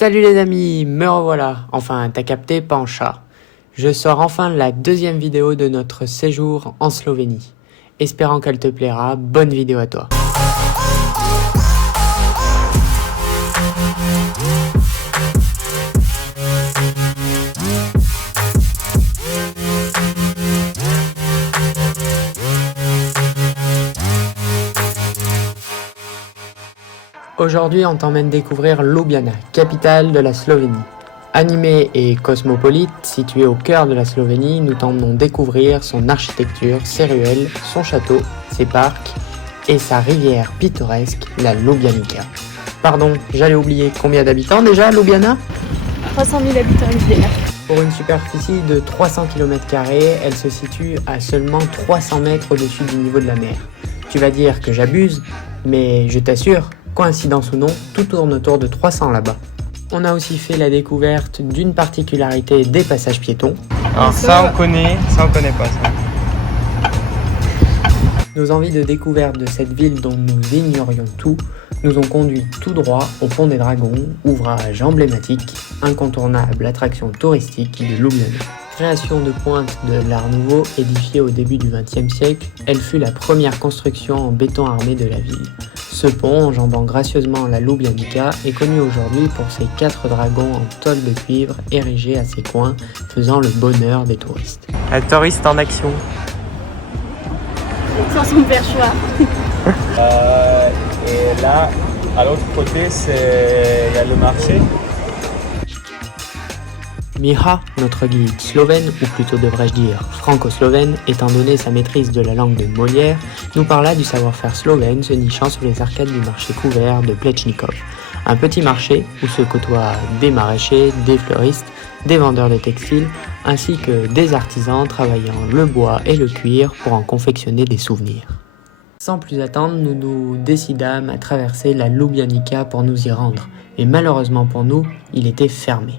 Salut les amis, me revoilà. Enfin, t'as capté, pas en chat. Je sors enfin la deuxième vidéo de notre séjour en Slovénie. Espérant qu'elle te plaira, bonne vidéo à toi. Aujourd'hui, on t'emmène découvrir Ljubljana, capitale de la Slovénie. Animée et cosmopolite, située au cœur de la Slovénie, nous t'emmenons découvrir son architecture, ses ruelles, son château, ses parcs et sa rivière pittoresque, la Ljubljanica. Pardon, j'allais oublier, combien d'habitants déjà, Ljubljana ? 300 000 habitants Ljubljana. Pour une superficie de 300 km², elle se situe à seulement 300 mètres au-dessus du niveau de la mer. Tu vas dire que j'abuse, mais je t'assure, coïncidence ou non, tout tourne autour de 300 là-bas. On a aussi fait la découverte d'une particularité des passages piétons. Alors ça on connaît pas ça. Nos envies de découverte de cette ville dont nous ignorions tout nous ont conduit tout droit au Pont des Dragons, ouvrage emblématique, incontournable attraction touristique de Ljubljana. Création de pointe de l'Art Nouveau, édifiée au début du XXe siècle, elle fut la première construction en béton armé de la ville. Ce pont, enjambant gracieusement la Ljubljanica, est connu aujourd'hui pour ses 4 dragons en tôle de cuivre érigés à ses coins, faisant le bonheur des touristes. Un touriste en action. Sans son perchoir. Et là, à l'autre côté, il y a le marché. Miha, notre guide slovène, ou plutôt devrais-je dire franco-slovène, étant donné sa maîtrise de la langue de Molière, nous parla du savoir-faire slovène se nichant sur les arcades du marché couvert de Plečnikov. Un petit marché où se côtoient des maraîchers, des fleuristes, des vendeurs de textiles, ainsi que des artisans travaillant le bois et le cuir pour en confectionner des souvenirs. Sans plus attendre, nous nous décidâmes à traverser la Ljubljanica pour nous y rendre, mais malheureusement pour nous, il était fermé.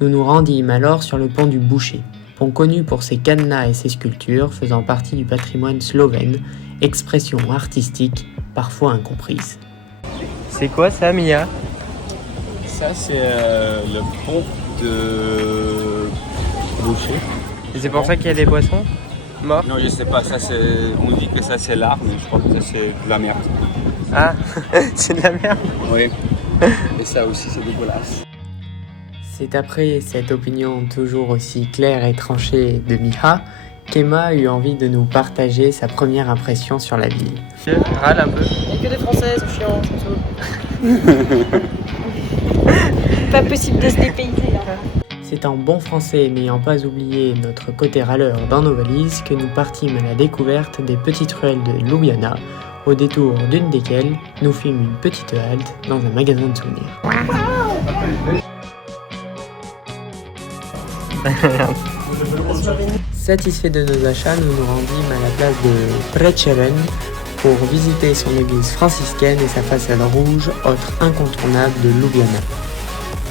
Nous nous rendîmes alors sur le pont du Boucher, pont connu pour ses cadenas et ses sculptures faisant partie du patrimoine slovène, expression artistique parfois incomprise. C'est quoi ça, Mia? Ça, c'est le pont de Boucher. Et c'est pour ça qu'il y a des poissons morts? Non, je sais pas, ça c'est. On dit que ça c'est l'art, mais je crois que ça c'est de la merde. Ah, c'est de la merde. Oui. Et ça aussi, c'est dégueulasse. C'est après cette opinion toujours aussi claire et tranchée de Miha qu'Emma eut envie de nous partager sa première impression sur la ville. Je râle un peu. Il n'y a que des Français, c'est chiant, je me saoule. Pas possible de se dépayser là. C'est en bon français n'ayant pas oublié notre côté râleur dans nos valises que nous partîmes à la découverte des petites ruelles de Ljubljana, au détour d'une desquelles nous fîmes une petite halte dans un magasin de souvenirs. Satisfait de nos achats, nous nous rendîmes à la place de Prešeren pour visiter son église franciscaine et sa façade rouge, autre incontournable de Ljubljana.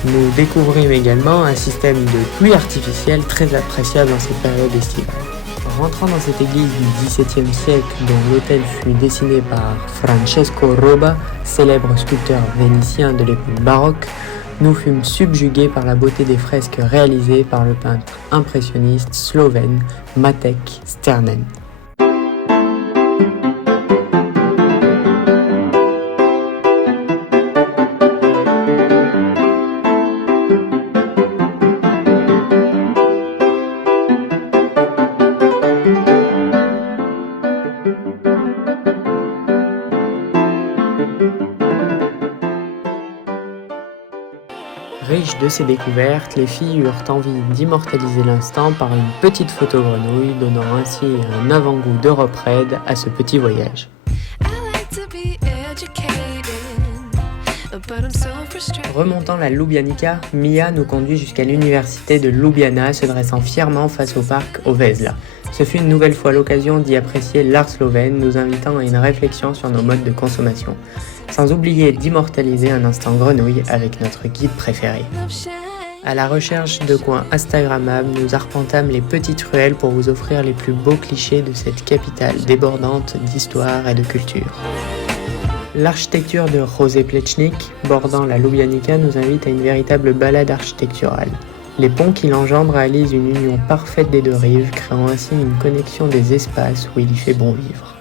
Nous découvrîmes également un système de pluie artificielle très appréciable en cette période estivale. Rentrant dans cette église du XVIIe siècle dont l'autel fut dessiné par Francesco Roba, célèbre sculpteur vénitien de l'époque baroque, nous fûmes subjugués par la beauté des fresques réalisées par le peintre impressionniste slovène Matěj Sternen. Riches de ces découvertes, les filles eurent envie d'immortaliser l'instant par une petite photo grenouille, donnant ainsi un avant-goût d'Europe raide à ce petit voyage. Remontant la Ljubljanica, Mia nous conduit jusqu'à l'université de Ljubljana, se dressant fièrement face au parc au Vezla. Ce fut une nouvelle fois l'occasion d'y apprécier l'art slovène, nous invitant à une réflexion sur nos modes de consommation. Sans oublier d'immortaliser un instant grenouille avec notre guide préféré. À la recherche de coins instagrammables, nous arpentâmes les petites ruelles pour vous offrir les plus beaux clichés de cette capitale débordante d'histoire et de culture. L'architecture de José Plečnik, bordant la Ljubljanica, nous invite à une véritable balade architecturale. Les ponts qu'il engendre réalisent une union parfaite des deux rives, créant ainsi une connexion des espaces où il y fait bon vivre.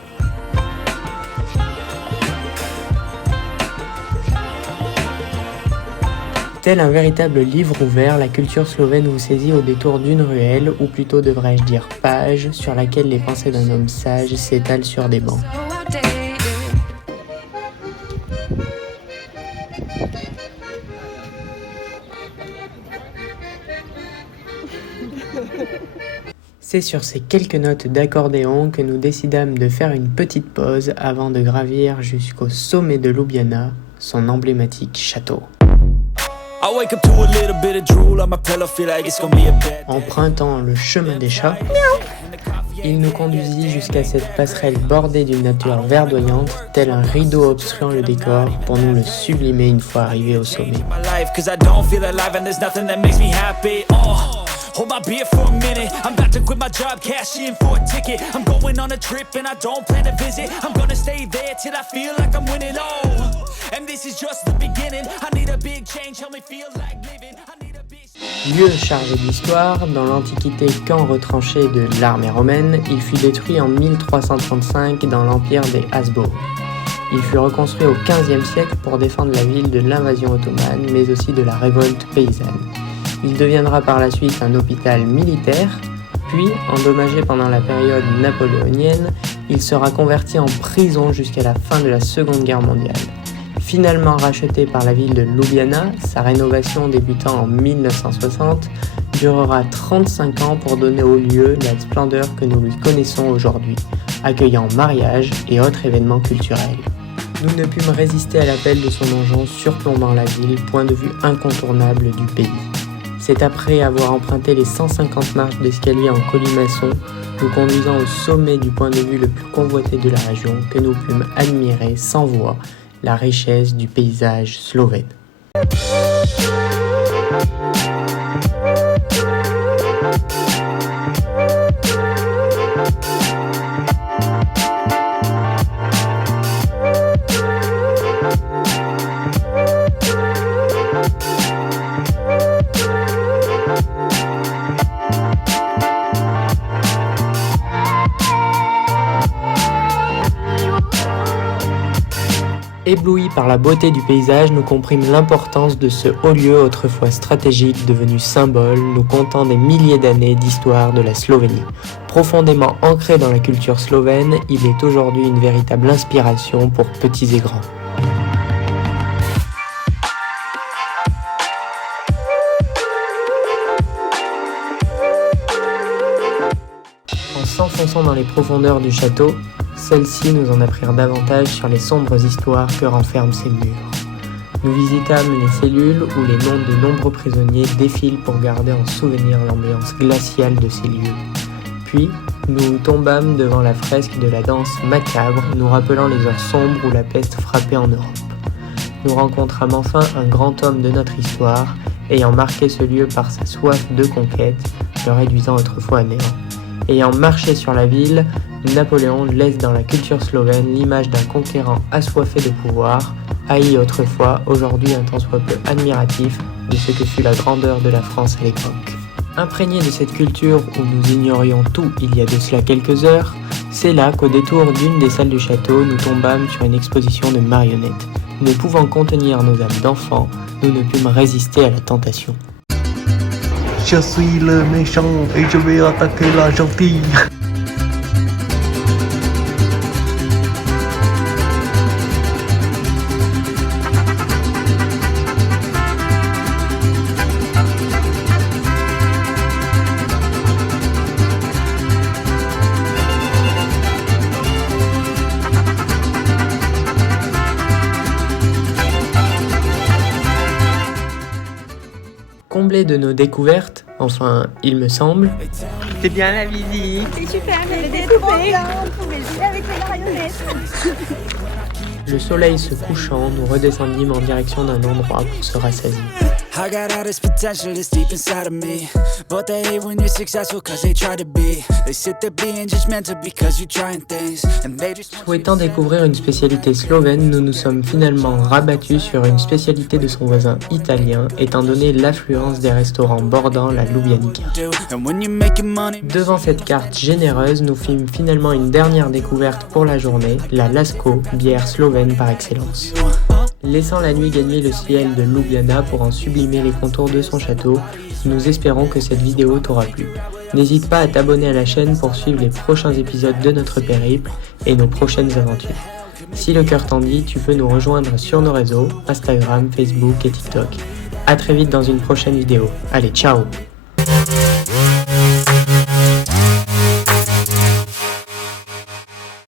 Tel un véritable livre ouvert, la culture slovène vous saisit au détour d'une ruelle, ou plutôt devrais-je dire page, sur laquelle les pensées d'un homme sage s'étalent sur des bancs. C'est sur ces quelques notes d'accordéon que nous décidâmes de faire une petite pause avant de gravir jusqu'au sommet de Ljubljana, son emblématique château. Empruntant le chemin des chats, il nous conduisit jusqu'à cette passerelle bordée d'une nature verdoyante, tel un rideau obstruant le décor pour nous le sublimer une fois arrivés au sommet. Hold my beer for a minute. I'm about to quit my job, cash in for a ticket. I'm going on a trip and I don't plan to visit. I'm gonna stay there till I feel like I'm winning. Oh, and this is just the beginning. I need a big change, help me feel like living. I need a big... Lieu chargé d'histoire, dans l'Antiquité camp retranché de l'armée romaine, il fut détruit en 1335 dans l'empire des Habsbourg. Il fut reconstruit au XVe siècle pour défendre la ville de l'invasion ottomane, mais aussi de la révolte paysanne. Il deviendra par la suite un hôpital militaire, puis, endommagé pendant la période napoléonienne, il sera converti en prison jusqu'à la fin de la Seconde Guerre mondiale. Finalement racheté par la ville de Ljubljana, sa rénovation débutant en 1960 durera 35 ans pour donner au lieu la splendeur que nous lui connaissons aujourd'hui, accueillant mariages et autres événements culturels. Nous ne pûmes résister à l'appel de son donjon surplombant la ville, point de vue incontournable du pays. C'est après avoir emprunté les 150 marches d'escalier en colimaçon, nous conduisant au sommet du point de vue le plus convoité de la région, que nous pûmes admirer sans voix la richesse du paysage slovène. Éblouis par la beauté du paysage, nous comprîmes l'importance de ce haut lieu autrefois stratégique devenu symbole, nous contant des milliers d'années d'histoire de la Slovénie. Profondément ancré dans la culture slovène, il est aujourd'hui une véritable inspiration pour petits et grands. En s'enfonçant dans les profondeurs du château, celles-ci nous en apprirent davantage sur les sombres histoires que renferment ces murs. Nous visitâmes les cellules où les noms de nombreux prisonniers défilent pour garder en souvenir l'ambiance glaciale de ces lieux. Puis, nous tombâmes devant la fresque de la danse macabre, nous rappelant les heures sombres où la peste frappait en Europe. Nous rencontrâmes enfin un grand homme de notre histoire, ayant marqué ce lieu par sa soif de conquête, le réduisant autrefois à néant. Ayant marché sur la ville, Napoléon laisse dans la culture slovène l'image d'un conquérant assoiffé de pouvoir, haï autrefois, aujourd'hui un tant soit peu admiratif de ce que fut la grandeur de la France à l'époque. Imprégnés de cette culture où nous ignorions tout il y a de cela quelques heures, c'est là qu'au détour d'une des salles du château, nous tombâmes sur une exposition de marionnettes. Ne pouvant contenir nos âmes d'enfants, nous ne pûmes résister à la tentation. Je suis le méchant et je vais attaquer la gentille. Comblé de nos découvertes, enfin, il me semble. C'est bien la visite. C'est super, c'était trop bien. On pouvait jouer avec les marionnettes. Le soleil se couchant, nous redescendîmes en direction d'un endroit pour se rassasier. I got all this potential that's deep inside of me, but they hate when you're successful cause they try to be. They sit there being judgmental because you're trying things, and they just Souhaitant découvrir une spécialité slovène, nous nous sommes finalement rabattus sur une spécialité de son voisin italien, étant donné l'affluence des restaurants bordant la Ljubljanica. do. And when you're making money, Devant cette carte généreuse, nous fîmes finalement une dernière découverte pour la journée, la Laško, bière slovène par excellence. Laissant la nuit gagner le ciel de Ljubljana pour en sublimer les contours de son château, nous espérons que cette vidéo t'aura plu. N'hésite pas à t'abonner à la chaîne pour suivre les prochains épisodes de notre périple et nos prochaines aventures. Si le cœur t'en dit, tu peux nous rejoindre sur nos réseaux, Instagram, Facebook et TikTok. A très vite dans une prochaine vidéo. Allez, ciao!